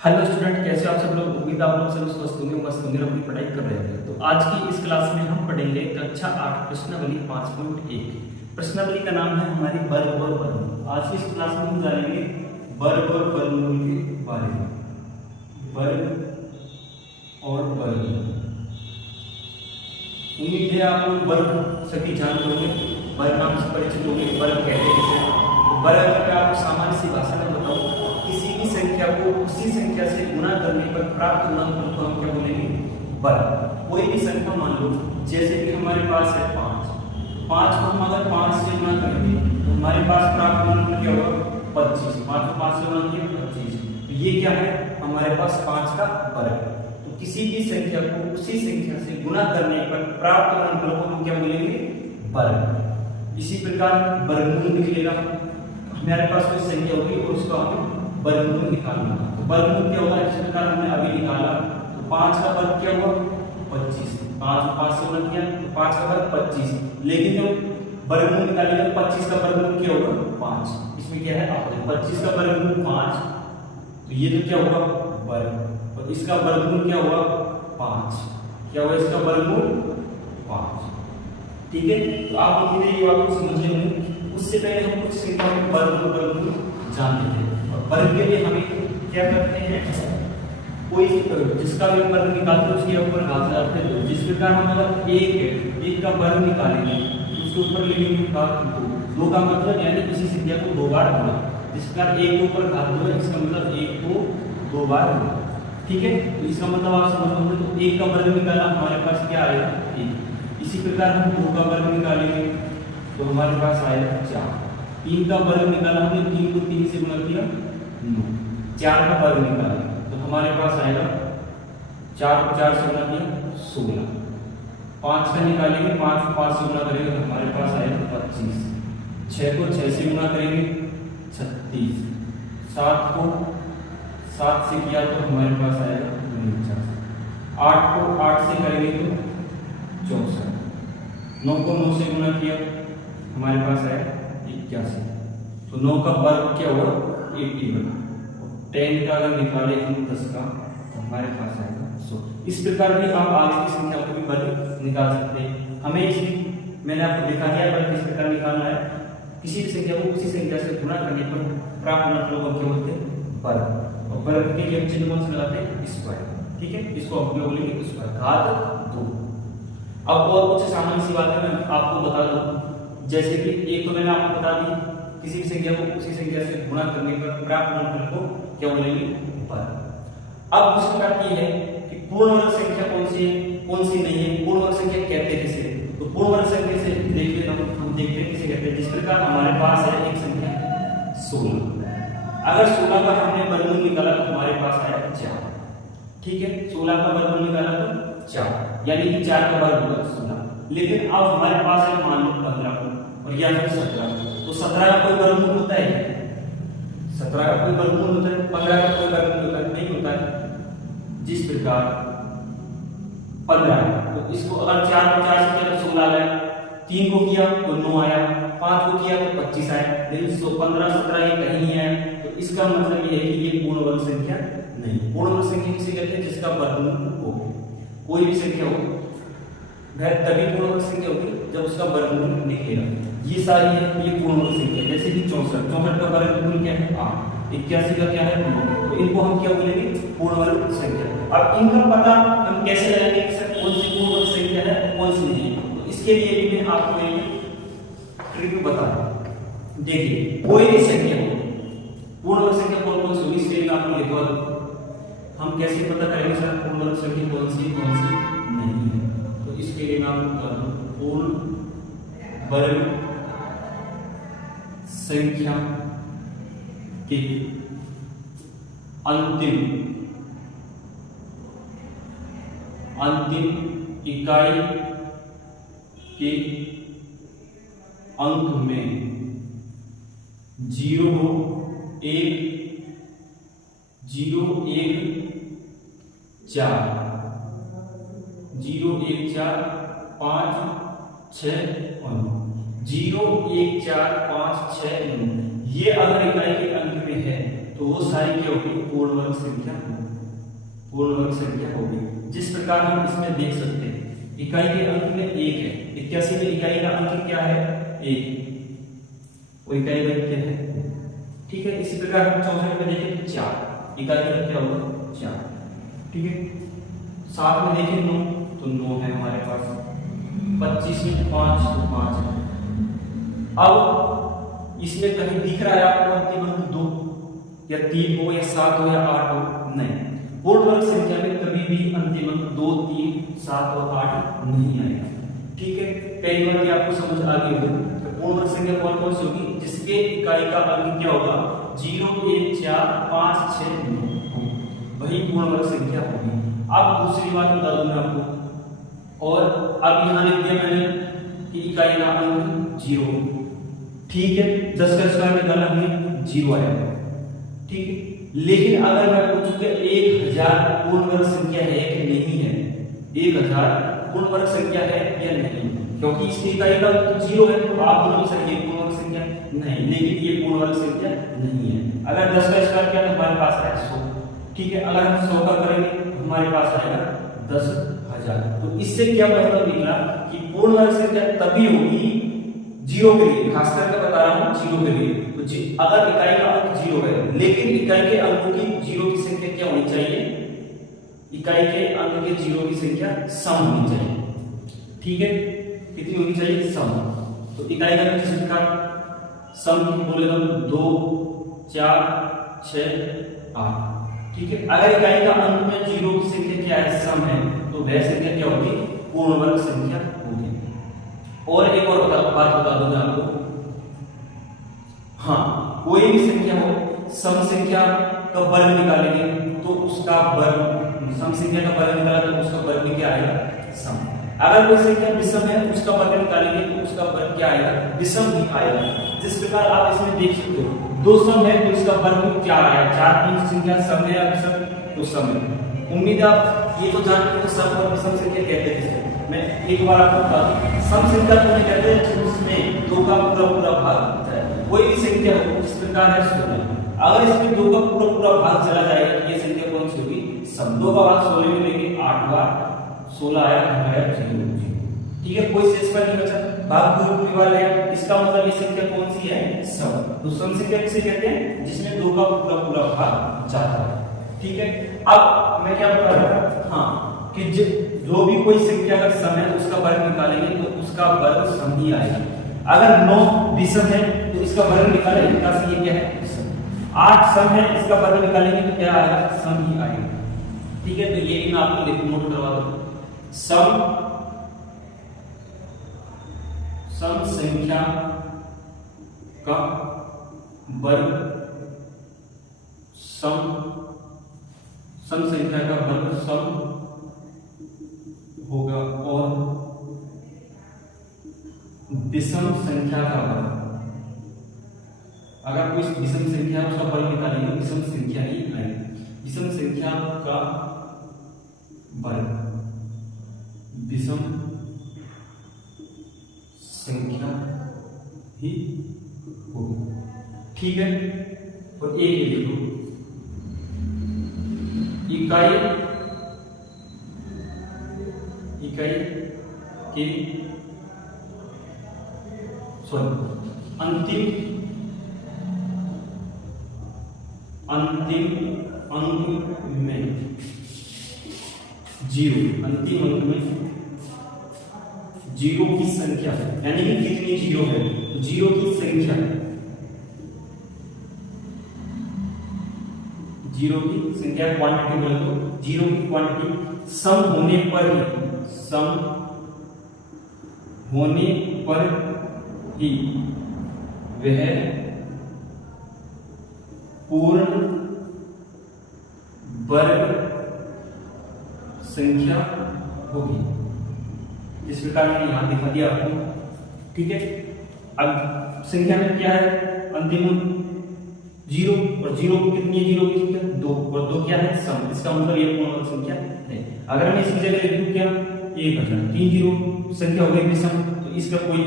Hello student, कैसे आप सब लोग। उम्मीद आप लोग सब स्वस्थ होंगे, मस्त होंगे, अपनी पढ़ाई कर रहे होंगे। तो आज की इस क्लास में हम पढ़ेंगे कक्षा 8 प्रश्नावली 5.1। प्रश्नावली का नाम है हमारी वर्ग और वर्गमूल। आज की इस क्लास में हम जानेंगे वर्ग और वर्गमूल के बारे में। वर्ग और वर्गमूल, उम्मीद है आप लोग वर्ग सभी जानते होंगे, वर्ग नाम से परिचित होंगे। वर्ग कहते हैं वर्ग अगर आपको सामान्य सी भाषा में बताऊं, किसी भी संख्या को उसी संख्या से गुणा करने पर प्राप्त गुणनफल को हम क्या बोलेंगे? वर्ग। कोई भी संख्या मान लो, जैसे कि हमारे पास है 5 को हम अगर 5 से गुणा करेंगे तो हमारे पास प्राप्त गुणनफल क्या होगा? 25। 5 को 5 से गुणा किया 25। तो ये क्या है? हमारे पास 5 का वर्ग। तो किसी भी संख्या को उसी संख्या से गुणा करने पर प्राप्त गुणनफल को हम क्या बोलेंगे? वर्ग। इसी प्रकार वर्गमूल निकलेगा। हमारे पास कोई संख्या होगी और उसका हमें वर्गमूल निकालना। तो वर्गमूल क्या होगा? इस प्रकार हमने अभी निकाला। तो 5 का वर्ग क्या हुआ? 25। 5 को 5 से गुणा किया तो 5 का वर्ग 25। लेकिन जब वर्गमूल निकालेंगे तो 25 का वर्गमूल क्या होगा? 5। इसमें क्या है? आप 25 का वर्गमूल 5, तो ये तो क्या होगा? वर्ग। और इसका वर्गमूल क्या हुआ? 5। क्या हुआ इसका वर्गमूल? 5। ठीक है, तो आप लोग ये बात समझ लेंगे। उससे पहले हम कुछ संख्या में वर्ग और वर्गमूल जान लेते हैं। और वर्ग के लिए हमें क्या करते हैं? कोई जिसका भी वर्ग निकालते हैं उसके ऊपर घात लगाते हैं। जिस प्रकार हम अगर एक का वर्ग निकालेंगे तो उसके ऊपर लिखेंगे घात 2। 2 का मतलब यानी किसी संख्या को 2 बार गुणा। जिस प्रकार 1 के ऊपर घात 2 है, इसका मतलब 1 को 2 बार गुणा। ठीक है, तो इसका मतलब आप समझ लो। तो 1 का वर्ग निकाला, हमारे पास क्या आएगा? 1। इसी प्रकार हम 2 का वर्ग निकालेंगे तो हमारे पास आएगा 4। 3 का वर्ग निकाला, हमने 3 को 3 से गुणा किया 9। 4 का वर्ग निकाला तो हमारे पास आएगा 4 को 4 से गुणा किया 16। 5 का निकालेंगे, 5 को 5 से गुणा करेंगे तो हमारे पास आएगा 25। 6 को 6 से गुणा करेंगे 36। 7 को 7 से किया तो हमारे पास आएगा 49। 8 को 8 से करेंगे तो 64। 9 को 9 से गुणा किया हमारे पास है 81। तो 9 का वर्ग क्या हुआ? 81। 10 का अगर निकाले हम 10 का तो हमारे पास आएगा 100। इस प्रकार भी आप आगे की संख्या को भी वर्ग निकाल सकते हैं। हमें इसमें मैंने आपको दिखा दिया वर्ग किस प्रकार निकालना है। किसी भी संख्या को उसी संख्या से गुणा करने पर प्राप्त गुणनफल को क्या बोलते हैं? वर्ग। और वर्ग के लिए हम चिन्ह कौन सा लगाते हैं? स्क्वायर। ठीक है, इसको हम बोलेंगे स्क्वायर, घात 2। अब और कुछ सामान्य सी बातें मैं आपको बता दूं। जैसे कि एक तो मैंने आपको बता दी, किसी भी संख्या को उसी संख्या से गुणा करने पर प्राप्त गुणनफल को क्या बोलेंगे? वर्ग। अब दूसरी बात ये है कि पूर्ण वर्ग संख्या कौन सी है, कौन सी नहीं है। पूर्ण वर्ग संख्या कहते हैं किसे? तो पूर्ण वर्ग संख्या से देखते हैं, हम देखते हैं किसे कहते हैं। जिस प्रकार हमारे पास है एक संख्या 16। अगर 16 का हमने वर्गमूल निकाला तो हमारे पास आया 4। ठीक है, 16 का वर्गमूल निकाला तो 4, यानी कि 4 का वर्ग होगा 16। लेकिन अब हमारे पास है मान लो 15 और या फिर 17। तो 17 का कोई वर्गमूल होता है? 17 का कोई वर्गमूल होता है? 15 का कोई वर्गमूल होता है? नहीं होता है। जिस प्रकार 15, तो इसको अगर 4 को 4 से किया तो 16 आया, 3 को किया तो 9 आया, 5 को किया तो 25 आया। लेकिन 15, 17 ये कहीं नहीं आया। तो इसका मतलब ये है कि ये पूर्ण वर्ग संख्या नहीं। पूर्ण वर्ग संख्या किसे कहते हैं? जिसका वर्गमूल हो। कोई भी संख्या हो वह तभी पूर्ण वर्ग संख्या होगी जब उसका वर्गमूल निकलेगा। ये सारी है ये पूर्ण वर्ग संख्या। जैसे कि 64 का वर्गमूल क्या है? 8। 81 का क्या है? 9। तो इनको हम क्या बोलेंगे? पूर्ण वर्ग संख्या। अब इनका पता हम कैसे लगाएंगे कि सर कौन सी पूर्ण वर्ग संख्या है कौन सी नहीं है? तो इसके लिए भी मैं आपको एक ट्रिक बता दूं। देखिए, कोई भी संख्या हो, पूर्ण वर्ग संख्या कौन कौन सी होगी इसके लिए आपको लिखवा दूं। हम कैसे पता करेंगे सर पूर्ण वर्ग संख्या कौन सी नहीं है? तो इसके लिए मैं आपको बता दूं, पूर्ण वर्ग संख्या की अंतिम इकाई के अंक में 0, 1, 4, 5, 6 और 9। 0, 1, 4, 5, 6, 9 ये अगर इकाई के अंक में है तो वो सारी क्या होगी, पूर्ण वर्ग संख्या पूर्ण वर्ग संख्या होगी। जिस प्रकार हम इसमें देख सकते हैं इकाई के अंक में 1 है, 81 में इकाई का अंक क्या है 1, वो इकाई का क्या है, ठीक है। इसी प्रकार हम 64 में देखें 4, इकाई का क्या होगा 4, ठीक है। 7 में देखें 9 तो 9 है हमारे पास, 25 में 5 तो 5 है। अब इसमें कहीं दिख रहा है आपको अंतिम अंक 2 या 3 हो या 7 हो या 8 हो, नहीं। पूर्ण वर्ग संख्या में कभी भी अंतिम अंक 2, 3, 7 और 8 नहीं आएगा, ठीक है। पहली बात ये आपको समझ आ गई होगी। तो पूर्ण वर्ग संख्या कौन कौन सी होगी, जिसके इकाई का अंक क्या होगा 0, 1, 4, 5, 6, 9, वही पूर्ण वर्ग संख्या होगी। अब दूसरी बात बता दूं मैं आपको, और अब यहाँ लिख दिया मैंने कि इकाई का अंक 0, ठीक है। 10 का स्क्वायर निकाला हमने 0 आया, ठीक है। लेकिन अगर मैं पूछूं कि 1000 पूर्ण वर्ग संख्या है कि नहीं है, 1000 पूर्ण वर्ग संख्या है या नहीं, क्योंकि इसकी इकाई का 0 है तो आप बोलोगे सर ये पूर्ण वर्ग संख्या नहीं, लेकिन ये पूर्ण वर्ग संख्या नहीं है। अगर 10 का स्क्वायर किया तो हमारे पास है 100, ठीक है। अगर हम 100 का करेंगे तो हमारे पास आएगा 10,000। तो इससे क्या मतलब निकला कि पूर्ण वर्ग संख्या तभी होगी 0 के लिए, खासकर के बता रहा हूं 0 के लिए। तो अगर इकाई का अंक 0 है लेकिन इकाई के अंकों की 0 की संख्या क्या होनी चाहिए, इकाई के अंक के 0 की संख्या सम होनी चाहिए, ठीक है। कितनी होनी चाहिए, सम। तो इकाई का अंक किस प्रकार सम बोले तो 2, 4, 6, 8, ठीक है। अगर इकाई का अंक में 0 की संख्या क्या है, सम है, तो वह संख्या क्या होगी, पूर्ण वर्ग संख्या होगी। और एक और बात बता दूं मैं आपको, हाँ, कोई भी संख्या हो, सम संख्या का वर्ग निकालेंगे तो उसका वर्ग, सम संख्या का वर्ग निकाला तो उसका वर्ग भी क्या आएगा, सम। अगर कोई संख्या विषम है उसका वर्ग निकालेंगे तो उसका वर्ग क्या आएगा, विषम ही आएगा। जिस प्रकार आप इसमें देख सकते हो, 2 सम है तो इसका वर्ग भी 4 आया, 4 की संख्या सम है या विषम, तो सम है। उम्मीद है आप ये तो जानते हो सम और विषम संख्या कहते हैं। मैं एक बार आपको बता दूं, सम संख्या को कहते हैं जिसमें 2 का पूरा भाग होता है। कोई भी संख्या हो, इस प्रकार है 16, अगर इसमें 2 का पूरा भाग चला जाएगा तो ये संख्या कौन सी होगी, सम। 2 का भाग 16 में लेंगे, 8 बार 16 आया, घटाया 0, ठीक है। कोई शेष पर नहीं बचा, भाग पूरी वाला है, इसका मतलब ये संख्या कौन सी है, सम। तो सम संख्या किसे कहते हैं, जिसमें 2 का पूरा भाग जाता है, ठीक है। अब मैं क्या बता रहा था, हाँ, कि जो भी कोई संख्या अगर सम है तो उसका वर्ग निकालेंगे तो उसका वर्ग सम ही आएगा। अगर 9 विषम है तो इसका वर्ग निकालेंगे, ये क्या है, सम। 8 सम है, इसका वर्ग निकालेंगे तो क्या आएगा, सम ही आएगा, ठीक है। तो ये भी मैं आपको नोट करवा दूं, सम संख्या का वर्ग सम संख्या का वर्ग सम होगा और विषम संख्या का वर्ग, अगर कोई विषम संख्या उसका वर्ग निकालेंगे विषम संख्या ही आएगी। विषम संख्या का वर्ग विषम संख्या ही होगी, ठीक है। और एक लिखो, इकाई के अंतिम अंक में 0, अंतिम अंक में 0 की संख्या, यानी कि कितनी 0 है, तो 0 की संख्या, 0 की संख्या क्वांटिटी बोले तो 0 की क्वांटिटी सम होने पर ही वह पूर्ण वर्ग संख्या होगी। इस प्रकार मैंने यहां दिखा दिया आपको, ठीक है। अब संख्या में क्या है, अंतिम 0 और 0 कितनी है, 0 की संख्या 2 और 2 क्या है, सम। इसका मतलब ये पूर्ण वर्ग संख्या है। अगर मैं इसकी जगह लिख दूं क्या, 1000, 3 0 संख्या हो गई विषम, तो इसका कोई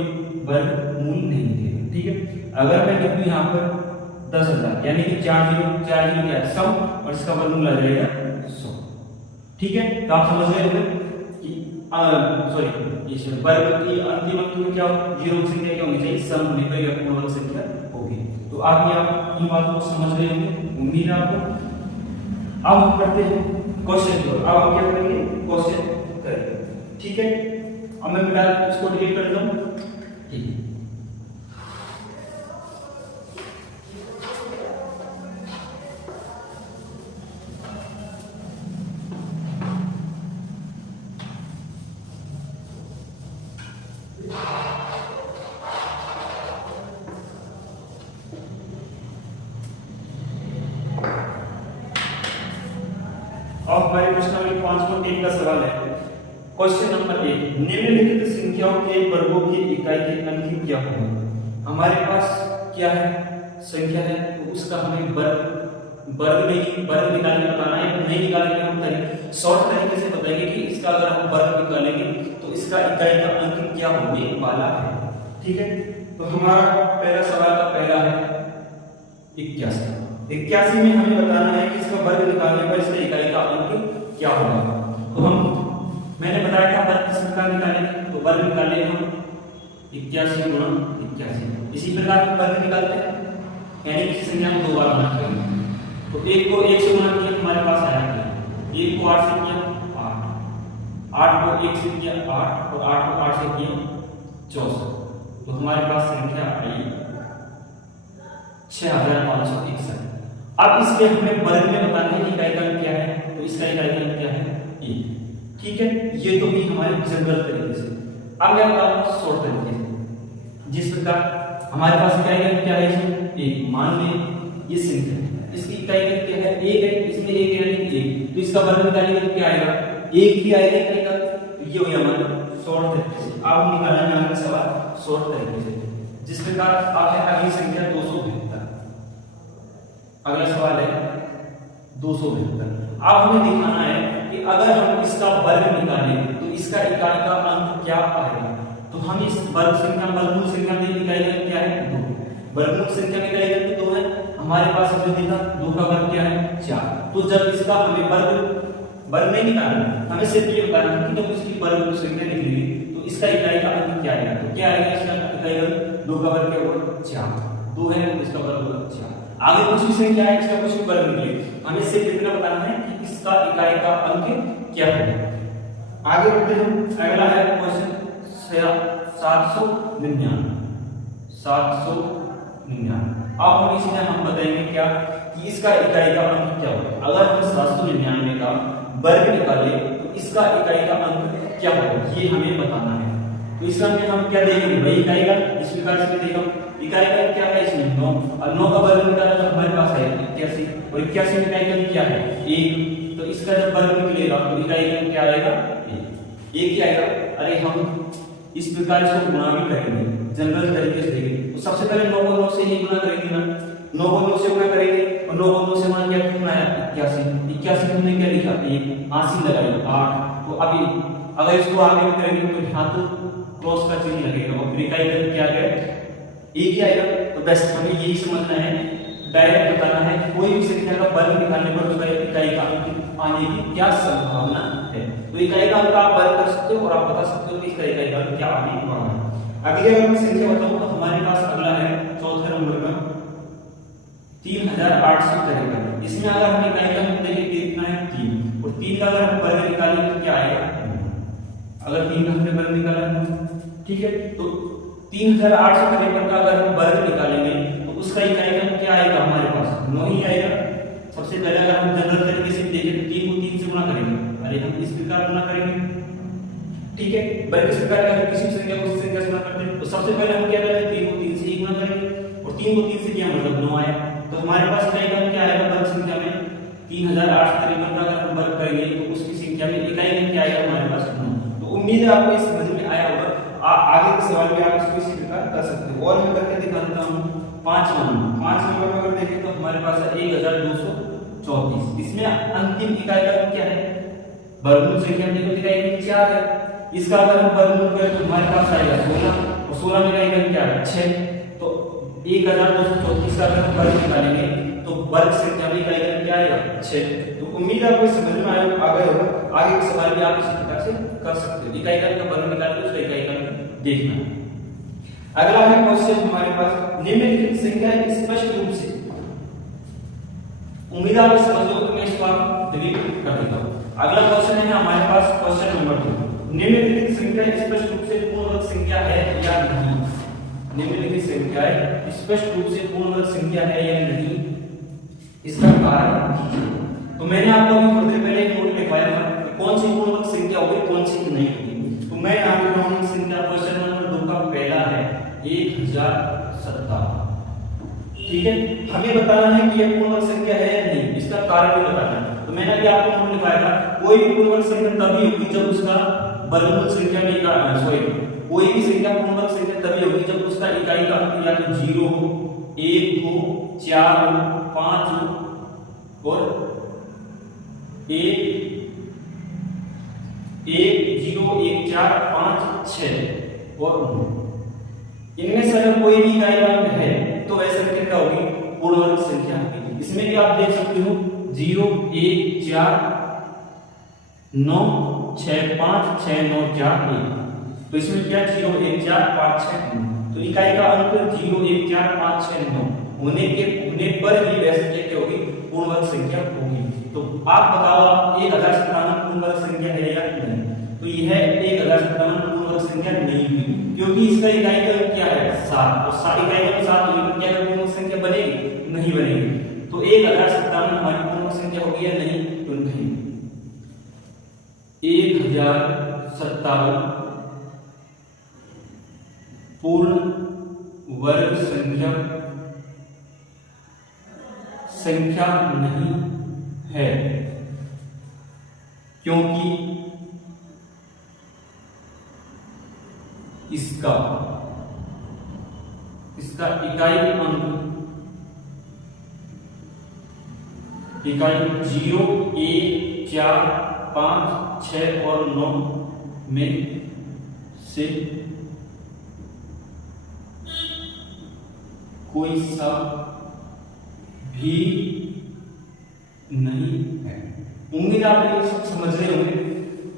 वर्ग मूल नहीं निकलेगा, ठीक है। अगर मैं लिख दूं यहां पर 10,000, यानी कि 4 जीरो क्या है सम, और इसका वर्गमूल आ जाएगा 100। ठीक है, तो आप समझ गए होंगे कि सॉरी ये वर्ग की अंतिम अंक में क्या जीरो की संख्या क्या होनी चाहिए, सम होने पर यह पूर्ण वर्ग संख्या होगी। तो आप ये आप इन बातों को समझ गए होंगे, उम्मीद है आपको। अब हम करते हैं क्वेश्चन की ओर। अब हम क्या करेंगे, क्वेश्चन करेंगे। ठीक है, अब मैं फिलहाल इसको डिलीट कर दूं। ठीक है, अब हमारे प्रश्नावली 5.1 का सवाल है। क्वेश्चन नंबर 1, निम्नलिखित संख्याओं के वर्गों की इकाई के अंक क्या होंगे। हमारे पास क्या है, संख्या है, तो उसका हमें वर्ग निकालने बताना है। नहीं निकालेंगे हम शॉर्ट तरीके से बताएंगे कि इसका अगर हम वर्ग निकालेंगे तो इसका इकाई का अंक क्या होने वाला है। ठीक है, तो हमारा पहला सवाल का पहला है 81 में हमें बताना है कि इसका वर्ग निकालने पर इसका इकाई का अंक क्या होगा। तो मैंने बताया था वर्ग किस प्रकार निकालेंगे, तो वर्ग निकालेंगे हम 81 गुणा 81। इसी प्रकार हम वर्ग निकालते हैं, यानी किसी संख्या को 2 बार गुणा करेंगे। तो 1 को 1 से गुणा किया, हमारे पास आया 1 को 8 से किया 8, 8 को 1 से किया 8, और 8 को 8 से किया 64। तो हमारे पास संख्या आई 6561। अब इसके हमें वर्ग में बताना है इकाई का अंक क्या है, तो इसका इकाई का अंक क्या है 1। ठीक है, ये तो भी हमारे जनरल तरीके से। अब मैं बताऊंगा शॉर्ट तरीके से, जिस प्रकार हमारे पास इकाई का अंक क्या है इसमें 1। मान लें ये संख्या इसकी इकाई का क्या है 1 है, इसमें 1 यानी 1, तो इसका वर्ग निकालेंगे तो क्या आएगा 1 ही आएगा इकाई का। तो ये हो गया हमारा शॉर्ट तरीके से। अब हम निकालेंगे आगे सवाल शॉर्ट तरीके से, जिस प्रकार अब है अगली संख्या 272। अगला सवाल है 272। अब हमें दिखाना है कि अगर हम इसका वर्ग निकालें तो इसका इकाई का अंक क्या आएगा। तो हम इस वर्गमूल संख्या में इकाई का क्या है 2। वर्गमूल संख्या में इकाई का 2 है, हमारे पास जो दिखा 2 का वर्ग क्या है 4। तो जब इसका हमें वर्ग नहीं निकालना, हमें सिर्फ ये बताना है कि जब इसकी वर्गमूल संख्या निकलेगी तो इसका इकाई का अंक क्या आएगा। तो क्या आएगा इसका इकाई का 2 का वर्ग क्या होगा 4, 2 है तो इसका वर्ग होगा 4। आगे कुछ भी संख्या है, इसका कुछ भी वर्ग निकले, हमें सिर्फ इतना बताना है कि इसका इकाई का अंक क्या है। आगे बढ़ते हैं, अगला है क्वेश्चन 799। अब हम इसमें हम बताएंगे क्या कि इसका इकाई का अंक क्या होगा। अगर हम 799 का वर्ग निकाले तो इसका इकाई का अंक क्या होगा, ये हमें बताना है। तो इसका हम क्या देखेंगे भाई इकाई का, इस प्रकार से देखो इकाई का क्या है इसमें 9, और 9 का वर्ग निकाला तो हमारे पास है 81, और 81 में इकाई का क्या है 1। तो इसका जब वर्ग निकलेगा तो इकाई का क्या आएगा 1 ही आएगा। अरे हम इस प्रकार इसको गुणा भी करेंगे जनरल तरीके से देखेंगे, तो सबसे पहले 9 को 9 से ही गुणा करेंगे ना, 9 को 9 से गुणा करेंगे, और 9 को 9 से गुणा किया कितना आया 81। हमने क्या लिखा 1 80 लगाई 8। तो अभी अगर इसको आगे करेंगे तो यहाँ तो क्रॉस का चिन्ह लगेगा, और इकाई का क्या है 1 ही आएगा। तो बस हमें यही समझना है, डायरेक्ट बताना है कोई भी संख्या का वर्ग निकालने पर उसका इकाई का अंक आने की क्या संभावना है। तो इकाई का अंक आप वर्ग कर सकते हो और आप बता सकते हो कि इसका इकाई का अंक क्या आने वाला है। अगली अगर मैं संख्या बताऊं तो हमारे पास अगला है चौथे नंबर का 3853। इसमें अगर हम इकाई का अंक देखें कितना है 3, और 3 का अगर हम वर्ग निकालें तो क्या आएगा, अगर 3 का हमने वर्ग निकाला ठीक है, तो 3853 का अगर हम वर्ग निकालेंगे तो उसका इकाई का क्या आएगा हमारे पास 9 ही आएगा। सबसे पहले अगर हम जनरल तरीके से देखें तो 3 को 3 से गुणा करेंगे, अरे हम इस प्रकार गुणा करेंगे ठीक है। वर्ग इस प्रकार अगर किसी संख्या को संख्या से गुणा करते हैं तो सबसे पहले हम क्या करेंगे 3 को 3 से ही गुणा करेंगे, और 3 को 3 से किया मतलब 9 आया। तो हमारे पास इकाई का क्या आएगा वर्ग संख्या में 3853 का अगर हम वर्ग करेंगे तो उसकी संख्या में इकाई में क्या आएगा हमारे पास 9। तो उम्मीद है आपको इस समझ में आया होगा। आगे के सवाल भी आप इसको इसी प्रकार कर सकते हो। और मैं करके दिखाता हूं 5 नंबर में अगर देखें तो हमारे पास है 1234। इसमें अंतिम इकाई का क्या है वर्गमूल संख्या में देखो इकाई में 4 है, इसका अगर हम वर्गमूल करें तो हमारे पास आएगा 16, और 16 में इकाई का क्या है 6। तो 1234 का अगर हम वर्ग निकालेंगे तो वर्ग संख्या में इकाई का क्या आएगा 6। तो उम्मीद है आपको समझ में आ गया होगा। आगे के सवाल भी आप इसी प्रकार से कर सकते हो। इकाई का वर्ग निकाल के उसका इकाई का देखना। अगला है क्वेश्चन हमारे पास, निम्नलिखित संख्या स्पष्ट रूप से, उम्मीद है आप समझ लो तो मैं इसको आप डिलीट कर देता हूं। अगला क्वेश्चन है हमारे पास क्वेश्चन नंबर 2, निम्नलिखित संख्या स्पष्ट रूप से पूर्ण वर्ग संख्या है या नहीं। निम्नलिखित संख्या स्पष्ट रूप से पूर्ण वर्ग संख्या है या नहीं, इसका कारण तो मैंने आपको अभी थोड़ी देर पहले एक नोट लिखवाया था कौन सी पूर्ण वर्ग संख्या होगी कौन सी नहीं होगी। तो मैं यहां लिख रहा हूं संख्या क्वेश्चन नंबर 2 का पहला है 1057। ठीक है, हमें बताना है कि यह पूर्ण वर्ग संख्या है या नहीं, इसका कारण भी बताना है। तो मैंने अभी आपको नोट लिखवाया था कोई भी पूर्ण वर्ग संख्या तभी होगी जब उसका वर्गमूल संख्या में कोई भी संख्या पूर्ण वर्ग संख्या तभी होगी जब उसका इकाई का अंक या तो 0 हो, 1 हो, 4 हो, 5 हो और 1 0 1 4 5 6 और 9। इनमें से अगर कोई भी इकाई का अंक है तो वह संख्या क्या होगी पूर्ण वर्ग संख्या होगी। इसमें भी आप देख सकते हो 0 1 4 9 6 5 6 9 4 1। तो इसमें क्या 0 1 4 5 6 9। तो इकाई का अंक 0 1 4 5 6 9 होने पर ही वह संख्या क्या होगी पूर्ण वर्ग संख्या होगी। तो आप बताओ 1057 पूर्ण वर्ग संख्या है या नहीं। तो यह 1057 पूर्ण वर्ग संख्या नहीं हुई क्योंकि इसका इकाई का अंक क्या है 7 और 7 इकाई का 7 होने पर क्या पूर्ण वर्ग संख्या बनेगी नहीं बनेगी। तो 1057 हमारी पूर्ण वर्ग संख्या होगी या नहीं, तो नहीं। 1057 पूर्ण वर्ग संख्या नहीं है क्योंकि इसका इकाई अंक 0 1 4 5 6 और 9 में से कोई सा भी नहीं है। उम्मीद आप ये सब समझ रहे होंगे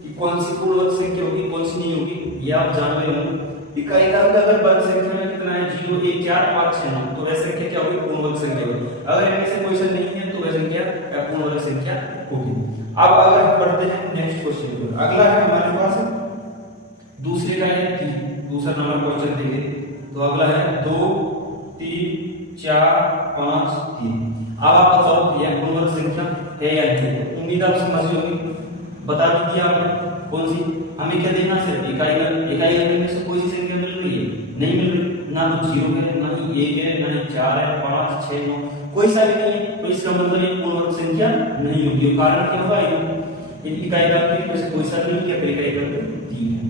कि कौन सी पूर्ण वर्ग संख्या होगी कौन सी नहीं होगी, ये आप जान रहे होंगे। इकाई का अंक अगर वर्ग संख्या में कितना है 0 1 4 5 6 9 तो वह संख्या क्या होगी पूर्ण वर्ग संख्या होगी। अगर इनमें से कोई सा नहीं है तो वह संख्या पूर्ण वर्ग संख्या होगी। अब अगर पढ़ते हैं नेक्स्ट क्वेश्चन, अगला है हमारे पास दूसरे का है दूसरा नंबर क्वेश्चन देंगे। तो अगला है 2 3 4 5 3। अब आप बताओ यह पूर्ण वर्ग संख्या है या नहीं। उम्मीद आप समझ होगी, बता दीजिए आपने कौन सी। हमें क्या देखना सिर्फ इकाई में से कोई सी संख्या मिल रही है नहीं मिल रही, ना तो 0 है ना ही 1 है ना ही 4 है 5 6 9 कोई सा भी नहीं है। तो इसका मतलब ये पूर्ण वर्ग संख्या नहीं होगी। कारण क्या होगा इकाई में से कोई सा नहीं है, इकाई का 3 है।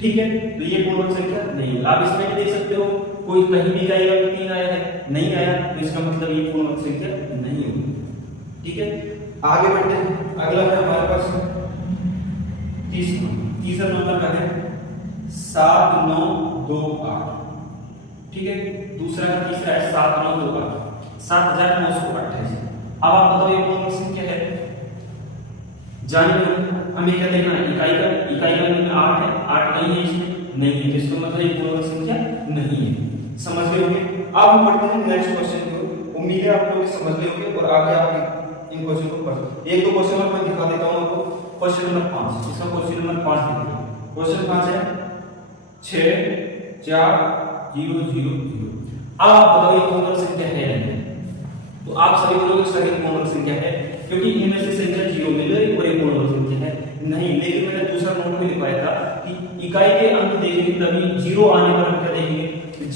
ठीक है, तो ये पूर्ण वर्ग संख्या नहीं है। आप इसमें देख सकते हो कोई कहीं भी इकाई का 3 आया है नहीं आया, तो इसका मतलब ये पूर्ण वर्ग संख्या नहीं होगी। ठीक है, आगे बढ़ते हैं। अगला है हमारे पास तीसरा नंबर का है 7 9 2 8। ठीक है, तीसरा है 7 9 2 8 7928। अब आप बताओ ये पूर्ण वर्ग संख्या है जानिए। हमें क्या देखना है इकाई का में 8 है, 8 नहीं है इसमें नहीं है, जिसका मतलब ये पूर्ण वर्ग संख्या नहीं है। समझ गए होंगे। अब हम पढ़ते हैं नेक्स्ट क्वेश्चन को। उम्मीद है आप लोग समझ गए होंगे और आगे आप इन क्वेश्चन को पढ़ एक दो क्वेश्चन और मैं दिखा देता हूं आपको। क्वेश्चन नंबर 5, इसका क्वेश्चन नंबर 5 देखिए। क्वेश्चन 5 है 6 4 0 0 0। अब आप बताओ ये पूर्ण वर्ग संख्या है या नहीं। तो आप सभी लोग सही पूर्ण वर्ग संख्या है क्योंकि इनमें से संख्या 0 मिल रही और एक पूर्ण वर्ग संख्या है नहीं। लेकिन मैंने दूसरा नोट में लिखवाया था कि इकाई के अंक देखेंगे तभी 0 आने पर हम क्या देखेंगे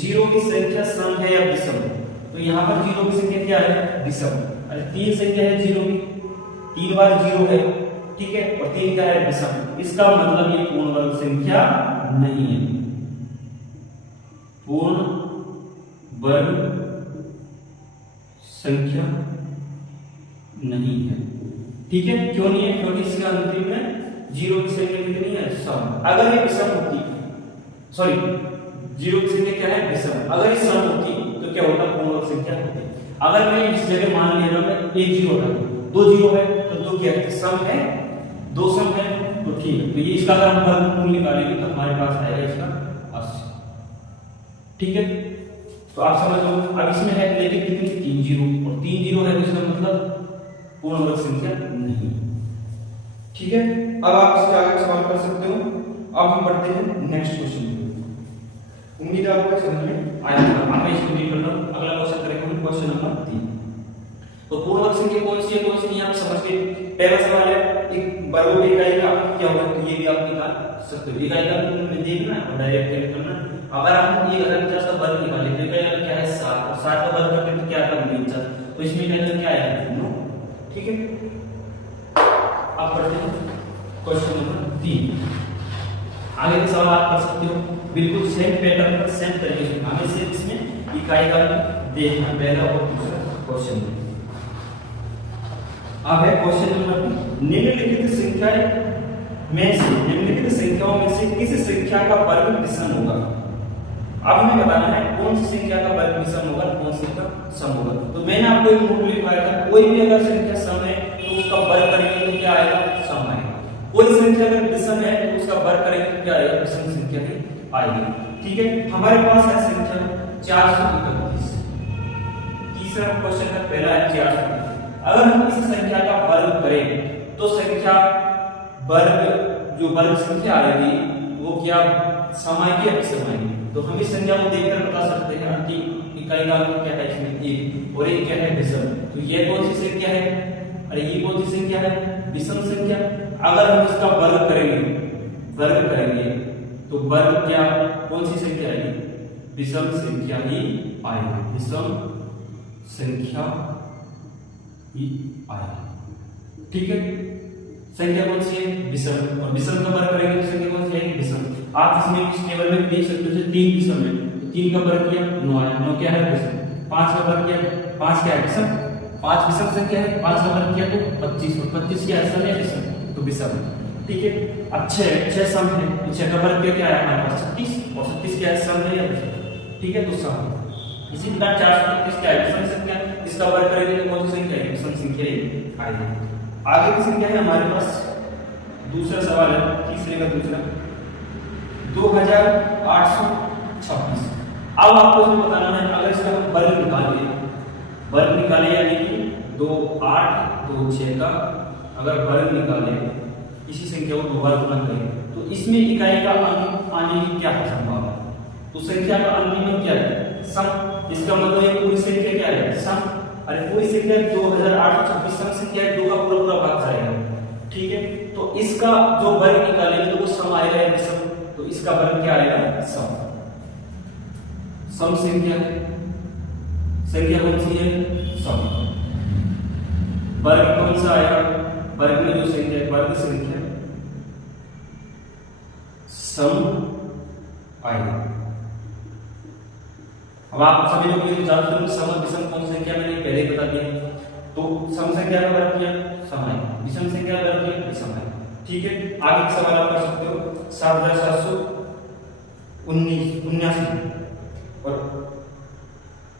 0 की संख्या सम है या विषम। तो यहाँ पर 0 की संख्या क्या है विषम। अरे 3 संख्या है 0 की, 3 बार 0 है, ठीक है, और 3 क्या है विषम। इसका मतलब ये पूर्ण वर्ग संख्या नहीं है, पूर्ण वर्ग संख्या नहीं है। ठीक है, क्यों नहीं है? क्योंकि इसका अंतिम में 0 की संख्या कितनी है सम। अगर ये विषम होती, सॉरी 0 की संख्या क्या है विषम, अगर ये सम होती तो क्या होता है, पूर्ण वर्ग संख्या होती है। अगर मैं इस जगह मान लिया मैं 1 जीरो है, 2 जीरो है, तो 2 क्या है, सम है, 2 सम है, तो ठीक है। तो ये इसका अगर हम वर्गमूल निकालेंगे तो हमारे पास आएगा इसका 80। ठीक है, तो आप समझ लो। अब इसमें है लेकिन कितनी, 3 जीरो, और 3 जीरो है तो इसका मतलब पूर्ण वर्ग संख्या नहीं। ठीक है, अब आप इसके आगे सवाल कर सकते हो। अब हम बढ़ते हैं नेक्स्ट क्वेश्चन। उम्मीद है आपको समझ में आया होगा। मैं इसको नहीं कर रहा हूं, अगला क्वेश्चन करेंगे, क्वेश्चन नंबर 3। तो पूर्ण वर्ग संख्या कौन सी है, कौन सी नहीं, आप समझ के। पहला सवाल है एक वर्गों की इकाई का क्या होगा, तो ये भी आप निकाल सकते हो। इकाई का देखना और डायरेक्ट कैलकुलेट करना। अगर हम ये 49 का वर्ग निकालें तो इकाई क्या है 7, और 7 का वर्ग करते तो क्या आता है 49, तो इसमें क्या आएगा 9। ठीक है, अब बढ़ते हैं क्वेश्चन नंबर 3। आगे के सवाल आप कर सकते हो बिल्कुल सेम पैटर्न पर, सेम तरीके से। हमें सिर्फ इसमें इकाई का देखना, पहला और दूसरा क्वेश्चन। अब है क्वेश्चन नंबर 2। निम्नलिखित संख्याएं में से, निम्नलिखित संख्याओं में से किस संख्या का वर्ग विषम होगा। अब हमें बताना है कौन सी संख्या का वर्ग विषम होगा, कौन सी का सम होगा। तो मैंने आपको एक रूल लिखवाया था, कोई भी अगर संख्या सम है तो उसका वर्ग करेंगे तो क्या आएगा, सम आएगा। कोई संख्या अगर विषम है तो उसका वर्ग करेंगे तो क्या आएगा, विषम संख्या ही आएगी। ठीक है, हमारे पास है संख्या 431। तीसरा क्वेश्चन का पहला है 431। अगर हम इस संख्या का वर्ग करें तो संख्या वर्ग, जो वर्ग संख्या आएगी वो क्या सम आएगी या विषम आएगी। तो हम इस संख्या को देखकर बता सकते हैं कि इकाई का अंक क्या है, इसमें 1 और 1 क्या है, विषम। तो ये कौन सी संख्या है, अरे ये कौन सी संख्या है, विषम संख्या। अगर हम इसका वर्ग करेंगे तो वर्ग क्या, कौन सी संख्या आएगी, विषम संख्या ही आएगी, विषम संख्या ही आएगी। ठीक है, संख्या कौन सी है, विषम, और विषम का वर्ग करेंगे तो संख्या कौन सी आएगी, विषम। आप इसमें इस टेबल में देख सकते हो 3 विषम है, 3 का वर्ग किया 9 आया, 9 क्या है विषम। 5 का वर्ग किया 5 क्या है विषम, 5 विषम संख्या है, 5 का वर्ग किया तो 25, और 25 क्या है सम है, विषम, तो विषम। ठीक है, अब 6 सम है, तो 6 का वर्ग क्या है हमारे पास 36, और 36 क्या है सम है या विषम। ठीक है, तो सम। इसी प्रकार 431 क्या है, विषम संख्या, इसका वर्ग करेंगे तो कौन सी संख्या है, विषम संख्या ही आएगी। आगे की संख्या है हमारे पास, दूसरा सवाल है, तीसरे का दूसरा 2826। अब आपको इसमें बताना है, अगर इसका हम वर्ग निकाले यानी कि 2 8 2 6 का अगर वर्ग निकाले, इसी संख्या को 2 बार गुणा करें तो इसमें इकाई का अंक आने की क्या संभावना है। तो संख्या का अंतिम अंक क्या है, सम। इसका मतलब ये पूरी संख्या क्या है, सम। अरे पूरी संख्या 2826 सम संख्या है, 2 का पूरा भाग जाएगा। ठीक है, तो इसका जो वर्ग निकालेंगे तो वो सम आएगा या विषम, तो इसका वर्ग क्या आएगा, सम। सम संख्या कौन सी है, सम। वर्ग कौन सा आएगा, वर्ग में जो संख्या है, वर्ग संख्या सम आएगा। अब आप सभी लोग ये जानते हो सम और विषम कौन सी संख्या, मैंने पहले ही बता दिया। तो सम संख्या का वर्ग किया सम आएगा, विषम संख्या का वर्ग किया विषम आएगा। ठीक है, आगे का सवाल आप कर सकते हो 7779 और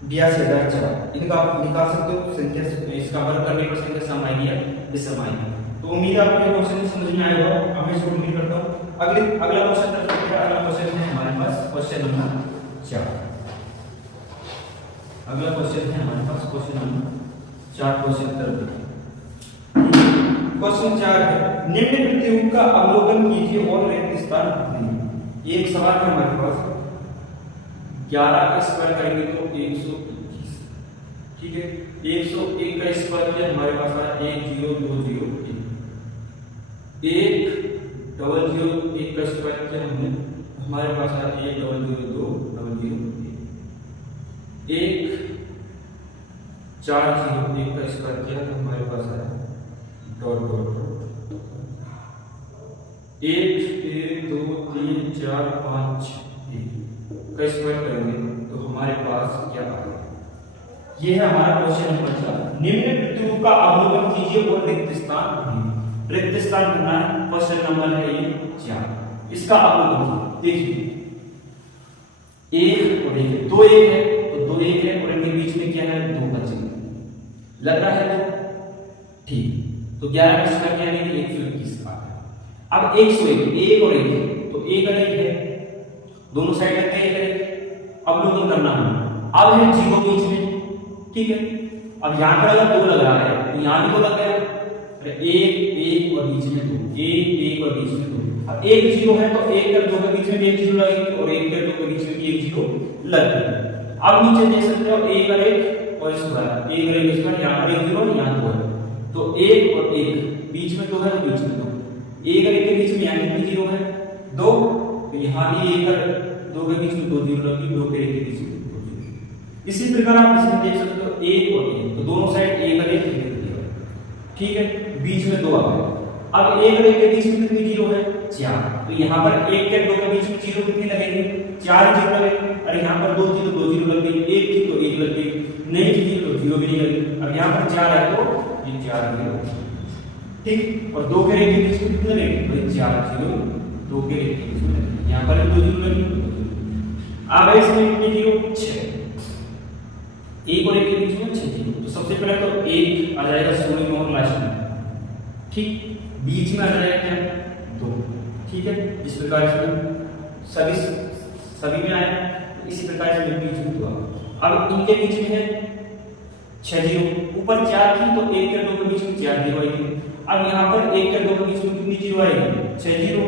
82,004, इनका आप निकाल सकते हो संख्या, इसका वर्ग करने पर संख्या सम आएगी या विषम आएगी। तो उम्मीद है आपको ये क्वेश्चन समझ में आया होगा, मैं इसको उम्मीद करता हूँ। अगला क्वेश्चन अगला क्वेश्चन है हमारे पास क्वेश्चन नंबर 4। अगला क्वेश्चन है हमारे पास क्वेश्चन नंबर 4, क्वेश्चन 4 है, निम्न प्रतिरूप का अवलोकन कीजिए और रिक्त स्थान भरिए। एक सवाल है हमारे पास, 11 का स्क्वायर करेंगे तो 121। ठीक है, 101 का स्क्वायर किया हमारे पास आया 10201। 10001 का स्क्वायर किया हमने, हमारे पास आया 1002001। 1401 का स्क्वायर किया तो हमारे पास आया डॉट डॉट डॉट 1 1 2 3 4 5 1 का स्क्वायर करेंगे तो हमारे पास क्या आएगा। ये है हमारा क्वेश्चन नंबर 4। निम्न प्रतिरूप का अवलोकन कीजिए और रिक्त स्थान भरिए। रिक्त स्थान भरना है, क्वेश्चन नंबर है ये 4। इसका अवलोकन देखिए, 1 और 1 है, 2 1 है तो 2 1 है और बीच में क्या है 2 बचे, लग रहा है तो ठीक। तो 11 का स्क्वायर क्या है 121 का। अब 101 1 और 1 तो 1 और 1 है, दोनों साइड लगते हैं 1 और 1। अब लोगन करना है, अब है 0 बीच में, ठीक है। अब यहां पर अगर 2 लग रहा है तो यहां भी 2 लग गया, अरे 1 1 और बीच में 2, 1 1 और बीच में 2। अब 1 0 है तो 1 और 2 के बीच में भी 1 0 लगेगी और 1 और 2 के बीच में भी 1 0 लगेगी। अब नीचे देख सकते हो 1 और 1 और स्क्वायर, 1 और 1 स्क्वायर, यहां पर 1 0 यहां 2 है तो 1 और 1 बीच में 2 है, बीच में 2, 1 और 1 के बीच में यहां कितनी 0 है 2, तो यहां भी 1 और 2 के बीच में 2 0 लगेगी, 2 के 1 के बीच में 2 0। इसी प्रकार आप इसमें देख सकते हो 1 और 1 तो दोनों साइड 1 और 1 लिख दिया, ठीक है, बीच में 2 आ गए। अब 1 और 1 के बीच में कितनी 0 है 4, तो यहां पर 1 के 2 के बीच में 0 कितनी लगेगी 4 0 लगेगी, और यहां पर 2 थी तो 2 0 लग गई, 1 थी तो 1 लग गई, नहीं थी तो 0 भी नहीं लगी। अब यहां पर 4 है तो ये 4 0, ठीक, और 2 के 1 के बीच में कितने लगेंगे भाई 4 0, 2 के 1 के बीच में लगेंगे, यहां पर 2 0 लगेंगे। अब इसमें कितनी 0 6, 1 और 1 के बीच में 6 0, तो सबसे पहले तो 1 आ जाएगा शुरू में और लास्ट में, ठीक, बीच में आ जाएगा क्या 2, ठीक है। इस प्रकार इसमें सभी में आया, इसी प्रकार से बीच में 2 आ। अब इनके बीच में है 6 0, ऊपर 4 थी तो 1 के 2 के बीच में 4 0 आएगी। अब यहाँ पर 1 के 2 के बीच में कितनी 0 आएगी 6 0,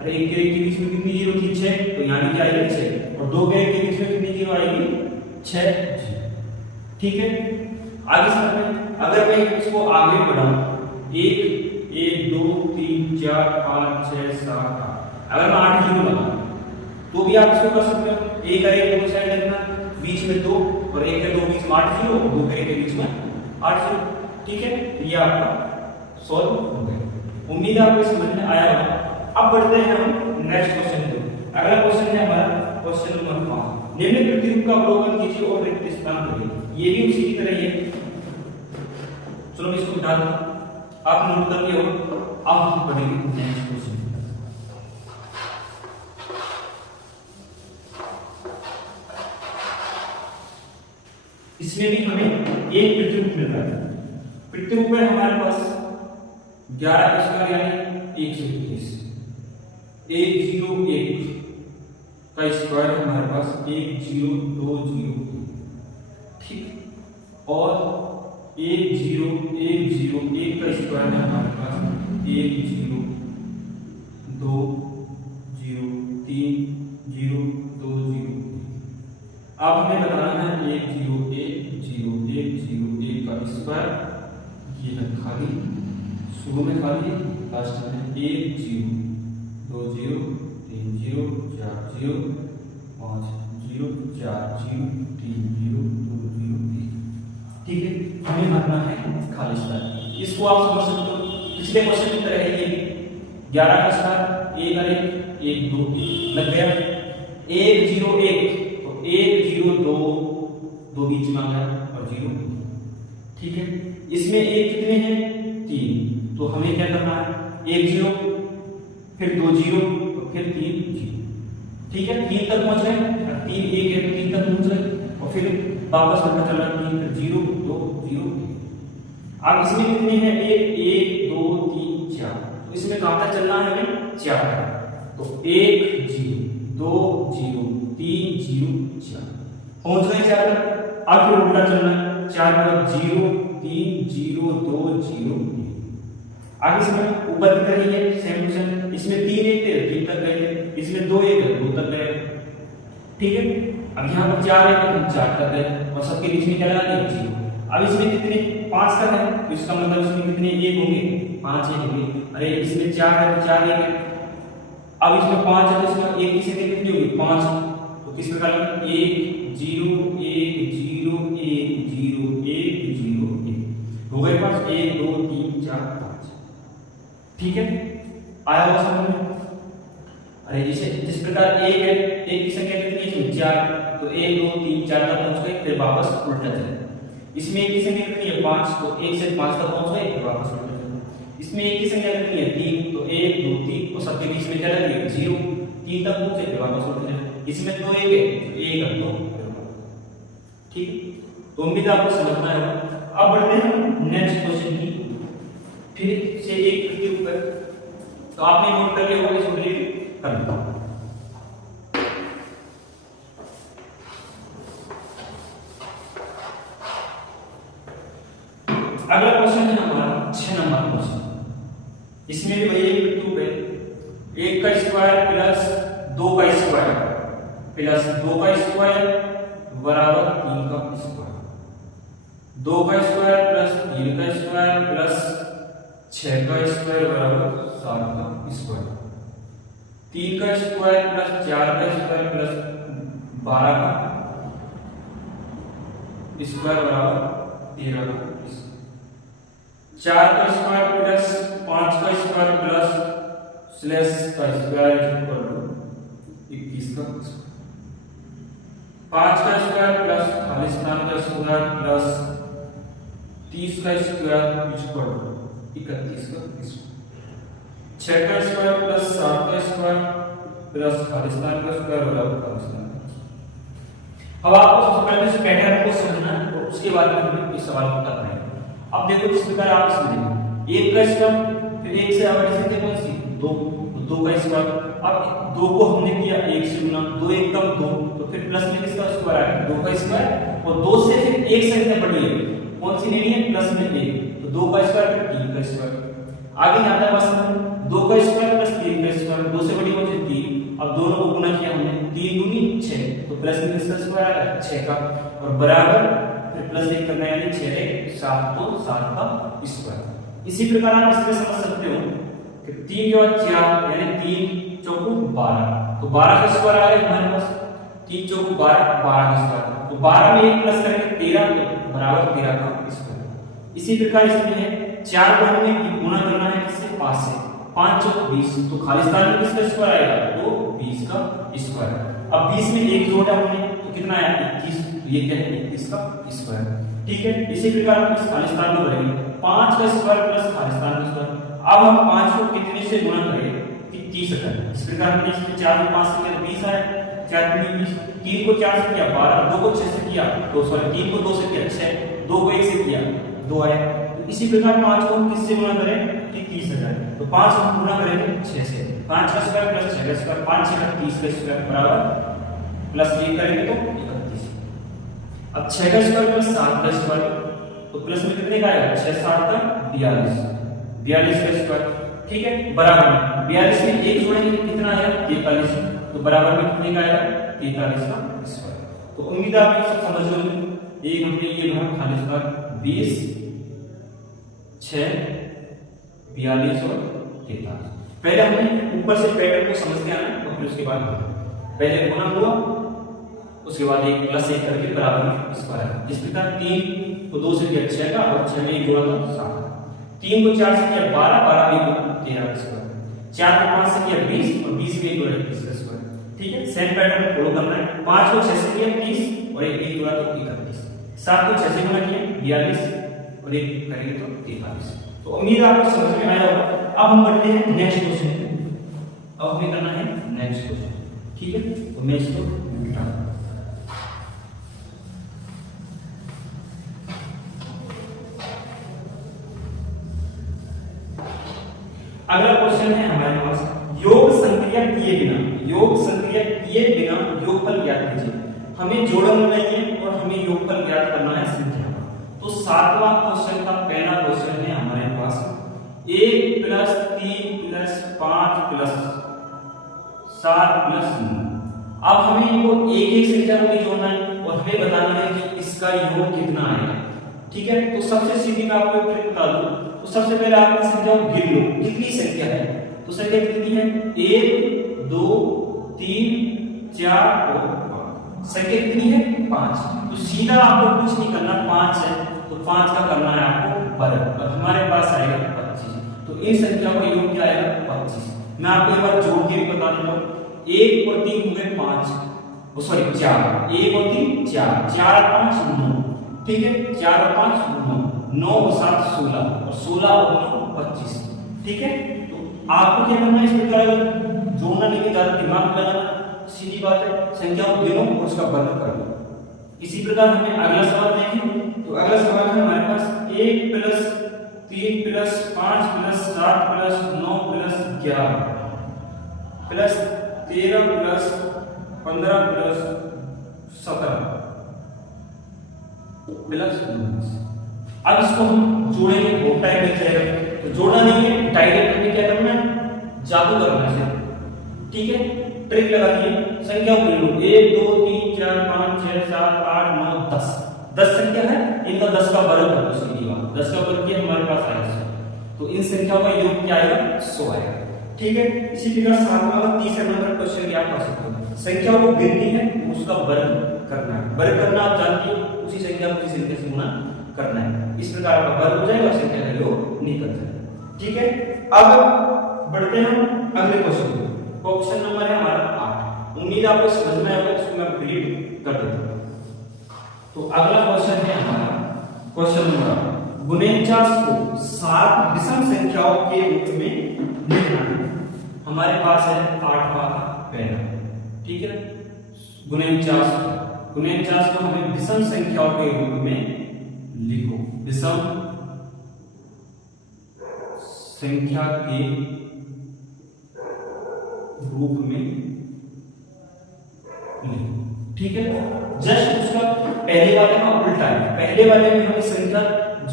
अरे 1 के 1 के बीच में कितनी 0 थी 6, तो यहाँ भी क्या आएगी 6, और 2 के 1 के बीच में कितनी 0 आएगी 6 0, ठीक है। आगे समझ, अगर मैं इसको आगे बढ़ाऊं 1 1 2 3 4 5 6 7 8, अगर मैं 8 0 लगाऊं तो भी आप इसको कर सकते हो, 1 और 1 दोनों साइड लगना, बीच में 2 और 1 के 2 बीच में 8 0, 2 के 1 के बीच में 8 0, ठीक है। ये आपका सॉल्व हो गया। उम्मीद है आपको समझ में आया होगा। अब बढ़ते हैं हम नेक्स्ट क्वेश्चन पे। अगला क्वेश्चन है हमारा क्वेश्चन नंबर 5, निम्न प्रतिरूप का अवलोकन कीजिए और रिक्त स्थान भरिए। ये भी उसी की तरह ही है, चलो मैं इसको बता दूं, आप नोट कर लिया हो। अब हम पढ़ेंगे नेक्स्ट क्वेश्चन। इसमें भी हमें एक प्रतिरूप मिल रहा है। प्रतिरूप में हमारे पास 11 का स्क्वायर यानी 121, 101 का स्क्वायर हमारे पास 1020, ठीक, और 10101 का स्क्वायर है हमारे पास 102032020। अब हमें बताना है 10101 का स्क्वायर, ये है खाली, शुरू में खाली, लास्ट में 1020304050304030 ठीक है। हमें मानना है खाली स्क्वायर। इसको आप समझ सकते हो, पिछले क्वेश्चन की तरह है ये भी 11 का स्क्वायर 1 और 1 2 लग गया, 101 तो 102 दो बीच में आ गया और 0, ठीक है। इसमें 1 कितने हैं 3, तो हमें क्या करना है 1 0 फिर 2 0 और फिर 3 0, ठीक है। 3 तक पहुंच गए, 3 1 है तो 3 तक पहुंच गए और फिर वापस उल्टा चल रहा है 3 0 2 0। अब इसमें कितने हैं 1 2 3 4, तो इसमें कहां तक चलना है हमें 4, तो 1 0 2 0 3 0 4 पहुंच गए 4 तक। अब फिर उल्टा चलना है 4 पर 0 3 0 2 0। आगे इसमें ऊपर की तरह है सेम क्वेश्चन, इसमें 3 1 थे 3 तक गए, इसमें 2 1 है 2 तक गए, ठीक है। अब यहाँ पर 4 है तो 4 तक गए और सबके बीच में क्या लगा दिया 0। अब इसमें कितने 5 तक है, तो इसका मतलब इसमें कितने 1 होंगे 5 1 होंगे, अरे इसमें 4 है तो 4 1 है। अब इसमें 5 है तो इसमें 1 की संख्या कितनी होगी 5, तो किस प्रकार 1 0 1 0 1 0 1 0 1 हो गए 5 1 2 3 4 5, ठीक है। आया हुआ समझ में। अरे जिस प्रकार 1 है, 1 की संख्या कितनी है 4, तो 1 2 3 4 तक पहुंच गए फिर वापस उल्टा चले। इसमें 1 की संख्या कितनी है 5, तो 1 से 5 तक पहुंच गए फिर वापस उल्टा चले। इसमें 1 की संख्या कितनी है 3, तो 1 2 3 और सबके बीच में क्या लगेगा 0, 3 तक पहुंचे फिर वापस उल्टा चले। इसमें 2 1 है तो 1 और 2, ठीक है। तो उम्मीद है आपको समझ में आएगा। अब बढ़ते हैं नेक्स्ट क्वेश्चन की फिर से एक के ऊपर। तो आपने नोट कर लिया होगा, इसको डिलीट कर लो। अगला क्वेश्चन है हमारा 6 नंबर क्वेश्चन। इसमें भी वही क्यूब है, 1 का स्क्वायर प्लस 2 का स्क्वायर प्लस 2 का स्क्वायर बराबर 3 का स्क्वायर, 2 का स्क्वायर प्लस 3 का स्क्वायर प्लस 6 का स्क्वायर बराबर 7 का स्क्वायर, 3 का स्क्वायर प्लस 4 का स्क्वायर प्लस 12 का स्क्वायर बराबर 13 का, 4 का स्क्वायर प्लस 5 का स्क्वायर प्लस स्लैश का स्क्वायर इक्वल टू 21 का स्क्वायर, 5 का स्क्वायर प्लस खालिस्तान का स्क्वायर प्लस 30 का स्क्वायर इक्वल टू 31 का स्क्वायर, 6 का स्क्वायर प्लस 7 का स्क्वायर प्लस खालिस्तान का स्क्वायर बराबर खालिस्तान का। अब आपको सबसे पहले इस पैटर्न को समझना है और उसके बाद में हमें इस सवाल को करना है। अब देखो इस प्रकार आप समझेंगे, 1 का स्क्वायर फिर 1 से आगे संख्या कौन सी 2 का स्क्वायर, अब 2 को हमने किया 1 से गुना, 2 1 कम 2, तो फिर प्लस में किसका स्क्वायर आएगा 2 का स्क्वायर, और 2 से फिर एक संख्या बढ़ी है कौन सी लेनी है प्लस में 1, तो 2 का स्क्वायर फिर 3 का स्क्वायर। आगे आता है बस 2 का स्क्वायर प्लस 3 का स्क्वायर, 2 से बड़ी कौन सी 3, अब दोनों को गुना किया हमने 3 दूनी 6, तो प्लस में किसका स्क्वायर आएगा 6 का, और बराबर फिर प्लस 1 करना यानी 6 1 7, तो 7 का स्क्वायर। इसी प्रकार आप इसमें समझ सकते हो कि 3 के बाद 4 यानी 3 चौको 12, तो 12 का स्क्वायर आ गया हमारे पास, 3 चौको 12 12 का स्क्वायर, तो 12 में 1 प्लस करेंगे 13, तो बराबर 13 का स्क्वायर। इसी प्रकार इसमें है 4 को हमें गुना करना है किससे 5 से, 5 चौको 20, तो खालिस्तान में किसका स्क्वायर आएगा तो 20 का स्क्वायर। अब 20 में 1 जोड़ा हमने तो कितना आया 21, तो ये क्या है 21 का स्क्वायर। ठीक है, इसी प्रकार हम इस खालिस्तान को करेंगे 5 का स्क्वायर प्लस खालिस्तान का स्क्वायर। अब हम 5 को कितने से गुणा करेंगे कि 30 आता है, इस प्रकार हमने इसमें 4 को 5 से किया 20 आया, 4 में 20, 3 को 4 से किया 12, 2 को 6 से किया तो सॉरी 3 को 2 से किया 6, 2 को 1 से किया 2 आया। तो इसी प्रकार 5 को हम किससे गुणा करें कि 30 आ जाए, तो 5 हम गुणा करेंगे 6 से, 5 का स्क्वायर प्लस 6 का स्क्वायर, 5 6 का 30 का स्क्वायर बराबर प्लस 1 करेंगे तो 31। अब 6 का स्क्वायर प्लस 7 का स्क्वायर, तो प्लस में कितने का आएगा 6 7 का 42, 42 का स्क्वायर। ठीक है, बराबर 42 में 1 जोड़ेंगे कितना आएगा 43, तो बराबर में कितने का आएगा 43 का स्क्वायर। तो उम्मीद है आप ये सब समझ गए। एक हमने ये भरा खालिस्तान 20 6 42 और 43। पहले हमने ऊपर से पैटर्न को समझते आना और फिर उसके बाद पहले गुना हुआ, उसके बाद 1 प्लस 1 करके बराबर में स्क्वायर है। जिस प्रकार 3 को 2 से किया 6 का और 6 में 1 जोड़ा तो 7, 3 को 4 से किया 12, 12 में 13 का स्क्वायर, 4 को 5 से किया 20 और 20 में 1 जोड़ा 21 का स्क्वायर। ठीक है, सेम पैटर्न फॉलो करना है। 5 को 6 से किया 30 और 1 जोड़ा तो 31, 7 को 6 से गुणा किया 42 और 1 करेंगे तो 43। तो उम्मीद है आपको समझ में आया होगा। अब हम बढ़ते हैं नेक्स्ट क्वेश्चन पे। अब हमें करना है नेक्स्ट क्वेश्चन। ठीक है, तो मैं इसको अगला क्वेश्चन है हमारे पास योग संक्रिया किए बिना, योग संक्रिया किए बिना योगफल ज्ञात कीजिए। हमें जोड़न नहीं है और हमें योगफल ज्ञात करना है संख्या का। तो 7वां क्वेश्चन का पहला क्वेश्चन है हमारे पास 1 + 3 + 5 + 7 + 9। अब हमें इनको एक एक संख्या को भी जोड़ना है और हमें बताना है कि इसका योग कितना आएगा। ठीक है, तो सबसे सीधी मैं आपको एक ट्रिक बता दूं। तो सबसे पहले आप इन संख्याओं को गिन लो, कितनी संख्या है। तो संख्या कितनी है 1 2 3 4 और 5। संख्या कितनी है 5। तो सीधा आपको कुछ नहीं करना, 5 है तो 5 का करना है आपको वर्ग और हमारे पास आएगा 25। तो इन संख्याओं का योग क्या आएगा 25। मैं आपको एक बार जोड़ के भी बता देता हूं। 1 और 3 हो गए 5, सॉरी 4, 1 और 3 4, 4 और 5 9। ठीक है, 4 और 5 9, 9 और 7 16 और 16 और 9 25। ठीक है, तो आपको क्या करना है इस प्रकार जोड़ना नहीं, ज्यादा दिमाग लगाना, सीधी बात है। संख्याओं गिनो और उसका वर्ग कर दो। इसी प्रकार हमें अगला सवाल देखें तो अगला सवाल है हमारे पास 1 plus 3 plus 5 plus 7 plus 9 plus 11 plus 13 plus 15 plus 17 plus 19। अब इसको हम जोड़ेंगे, बहुत टाइम लग जाएगा, तो जोड़ना नहीं है, डायरेक्ट हमें क्या करना है, जादू करना है। ठीक है, ट्रिक लगाइए, संख्या को लो 1 2 3 4 5 6 7 8 9 10। 10 संख्या है, इनका 10 का वर्ग कर दो सीधी बात, 10 का वर्ग किया हमारे पास आएगा 100, तो इन संख्याओं का योग क्या आएगा 100 आएगा। ठीक है, इसी प्रकार 7वां और 30वां नंबर क्वेश्चन क्या पा सकते हो, संख्याओं को गिननी है उसका वर्ग करना है, वर्ग करना आप जानते हो, उसी संख्या को उसी संख्या से गुणा करना है, इस प्रकार का वर्ग हो जाएगा, संख्या का योग निकल जाएगा। ठीक है, अब बढ़ते हैं हम अगले क्वेश्चन को। क्वेश्चन नंबर है हमारा 8, उम्मीद आपको समझ में आएगा, इसको मैं डिलीट कर देता हूं। तो अगला क्वेश्चन है हमारा क्वेश्चन नंबर 49 को 7 विषम संख्याओं के रूप में लिखना है। हमारे पास है 8वां पहला। ठीक है, 49 को हमें विषम संख्याओं के रूप में लिखो, विषम संख्या के रूप में लिखो। ठीक है, जस्ट उसका पहले वाले का उल्टा है, पहले वाले में हमें संख्या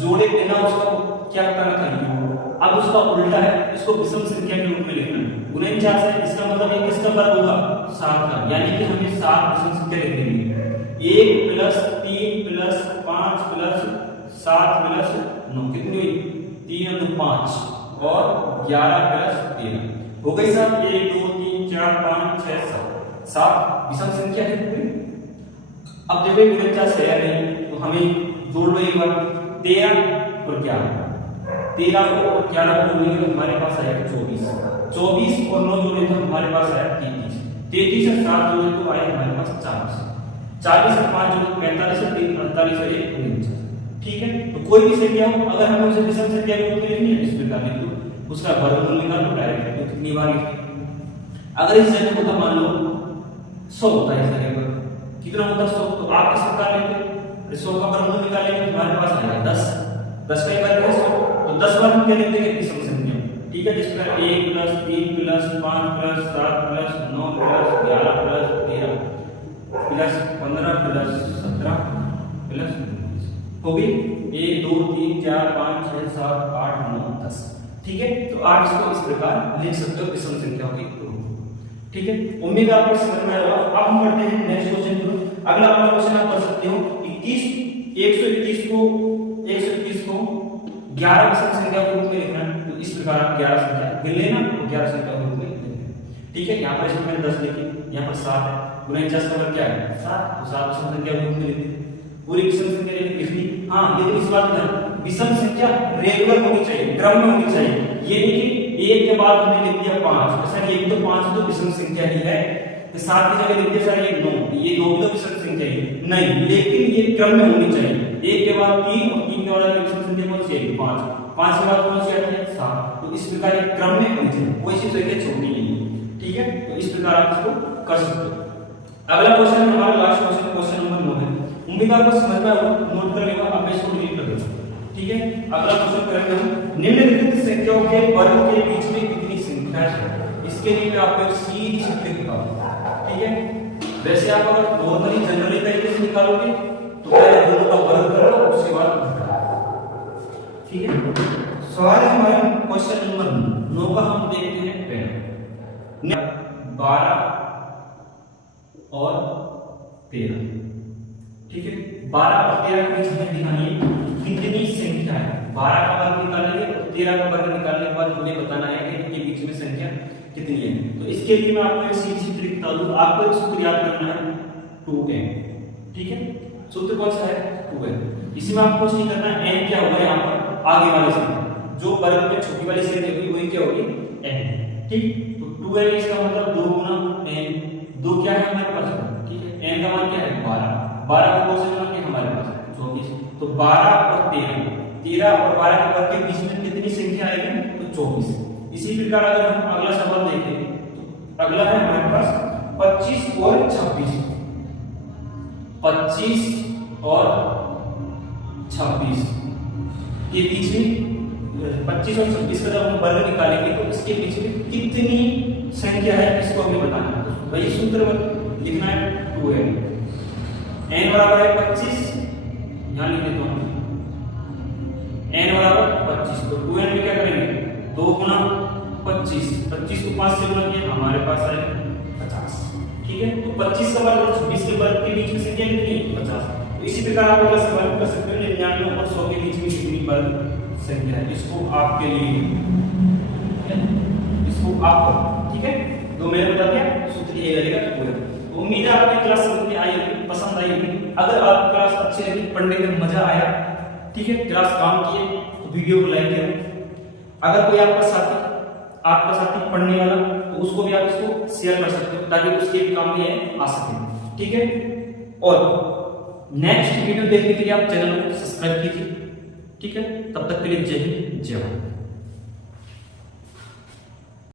जोड़े बिना उसका क्या करना था, अब उसका उल्टा है, इसको विषम संख्या के रूप में लिखना है। 49 है, इसका मतलब ये किसका वर्ग होगा 7 का, यानी कि हमें 7 विषम संख्या लिखनी है। 1 प्लस 3 प्लस 5 प्लस 7 प्लस 9 कितनी हुई, 3 और 2 5 और 11 प्लस 13 हो गई साहब। 1 2 3 4 5 6 7 विषम संख्या है पूरी। अब देखो 49 है नहीं, तो हमें जोड़ लो एक बार, 13 और 11, 13 को और 11 को जोड़ेंगे तो हमारे पास आएगा 24, 24 और 9 जोड़े तो हमारे पास आया 33, 33 और 7 जोड़े तो आया हमारे पास 40, 40 और 5 जोड़े 45 और 3 48 और 1 49। ठीक है, तो कोई भी संख्या हो, अगर हमें उसे विषम संख्या के रूप में लिखनी है, इस प्रकार लिख दो, उसका वर्गमूल निकाल लो डायरेक्ट, तो कितनी बार लिखें। अगर इस जगह को तो मान लो 100 होता है, इस जगह पर कितना होता है 100, तो आप किस प्रकार लेंगे, 100 का वर्गमूल निकालेंगे, हमारे पास आएगा 10, 10 का वर्ग है 100, तो 10 बार हम क्या लिख देंगे विषम संख्या। ठीक है, जिस प्रकार 1 plus 3 plus 5 plus 7 plus 9 plus 11 plus 13 plus 15 plus 17 plus 19 हो गई। 1 2 3 4 5 6 7 8 9 10। ठीक है, तो आप इसको इस प्रकार लिख सकते हो विषम संख्याओं के रूप। ठीक है, उम्मीद है आपको समझ में आएगा। अब हम बढ़ते हैं नेक्स्ट क्वेश्चन की। अगला वाला क्वेश्चन आप कर सकते हो 121 को 11 विषम संख्या के रूप में लिखना है, तो इस प्रकार आप 11 संख्या गिन लेना और 11 संख्या के रूप में लिख लेना। ठीक है, यहाँ पर इसमें मैंने 10 लिखी, यहाँ पर 7 है, 49 का वर्ग क्या है 7, तो 7 विषम संख्या के रूप में लिख दी, पूरी विषम संख्या लिखनी। हाँ, ये इस बात में विषम संख्या रेगुलर होनी चाहिए, क्रम में होनी चाहिए, ये नहीं कि एक के बाद हमने लिख दिया 5, सर ये तो 5 तो विषम संख्या ही है, तो 7 की जगह लिख दिया सर ये 9, ये 2 भी तो विषम संख्या ही नहीं, लेकिन ये क्रम में होनी चाहिए, एक के बाद 3 और 3 के बाद विषम संख्या कौन सी है 5, 5 के बाद कौन सी आती है 7, तो इस प्रकार ये क्रम में होनी चाहिए, कोई सी संख्या छोड़नी नहीं है। ठीक है, तो इस प्रकार आप इसको कर सकते हो। अगला क्वेश्चन हमारा लास्ट क्वेश्चन नंबर 9 है, उम्मीद आपको समझ में आएगा, नोट कर लेगा, अब इसको डिलीट कर देना। ठीक है, अगला क्वेश्चन करेंगे हम, निम्नलिखित संख्याओं के वर्ग के बीच में कितनी संख्या है, इसके लिए मैं आपको एक सीधी सी ट्रिक बताऊंगा। ठीक है, वैसे आप अगर नॉर्मली जनरली तरीके से निकालोगे तो पहले दोनों का वर्ग करो, उसके बाद घटाओ। ठीक है, सवाल है हमारे क्वेश्चन नंबर 9 का, हम देखते हैं पहले 12 और 13। ठीक है, 12 और 13 के बीच में दिखाइए कितनी संख्या है, 12 का वर्ग निकालेंगे और 13 का वर्ग निकालने के बाद हमें बताना है कि इनके बीच में संख्या कितनी है। तो इसके लिए मैं आपको एक सीधी ट्रिक बता दूं, आपको एक सूत्र याद करना है 2n। ठीक है, सूत्र कौन सा है 2n, इसी में आपको कुछ नहीं करना है, n क्या होगा यहाँ पर आगे वाली संख्या, जो वर्ग में छोटी वाली संख्या होगी वही क्या होगी n। ठीक, तो 2n इसका मतलब 2 गुना n, 2 क्या है हमारे पास, ठीक है, n का मान क्या है 12, 12 का क्वेश्चन मान क्या हमारे पास 24, तो 12 और 13 और 12 के वर्ग के बीच में कितनी संख्या आएगी तो 24। इसी प्रकार अगर हम अगला सवाल देखें तो अगला है हमारे पास 25 और 26, 25 और 26 के बीच में 25 और 26 का जब हम वर्ग निकालेंगे तो इसके बीच में कितनी संख्या है इसको हमें बताना है। वही सूत्र लिखना है 2n। n बराबर है 25, यहां लिख देता हूं n बराबर 25, तो 2n में क्या करेंगे 2 गुना 25, 25 को 5 से गुणा किया हमारे पास आए 50। ठीक है, तो 25 का वर्ग और 26 के वर्ग के बीच में संख्या कितनी 50। तो इसी प्रकार आप अगला सवाल कर सकते हो 99 और 100 के बीच में कितनी वर्ग संख्या है। इसको आपके लिए इसको आप, ठीक है, तो मैंने बता दिया सूत्र ये रहेगा पूरा। तो उम्मीद है आपकी क्लास समझ में आई होगी, पसंद आई होगी। अगर आप क्लास अच्छी लगी, पढ़ने में मजा आया, ठीक है, क्लास काम किए तो वीडियो को लाइक करें। अगर कोई आपका साथी पढ़ने वाला तो उसको भी आप इसको शेयर कर सकते हो ताकि उसके भी काम में आ सके। ठीक है, और नेक्स्ट वीडियो देखने के लिए आप चैनल को सब्सक्राइब कीजिए। ठीक है, तब तक के लिए जय हिंद जय भारत।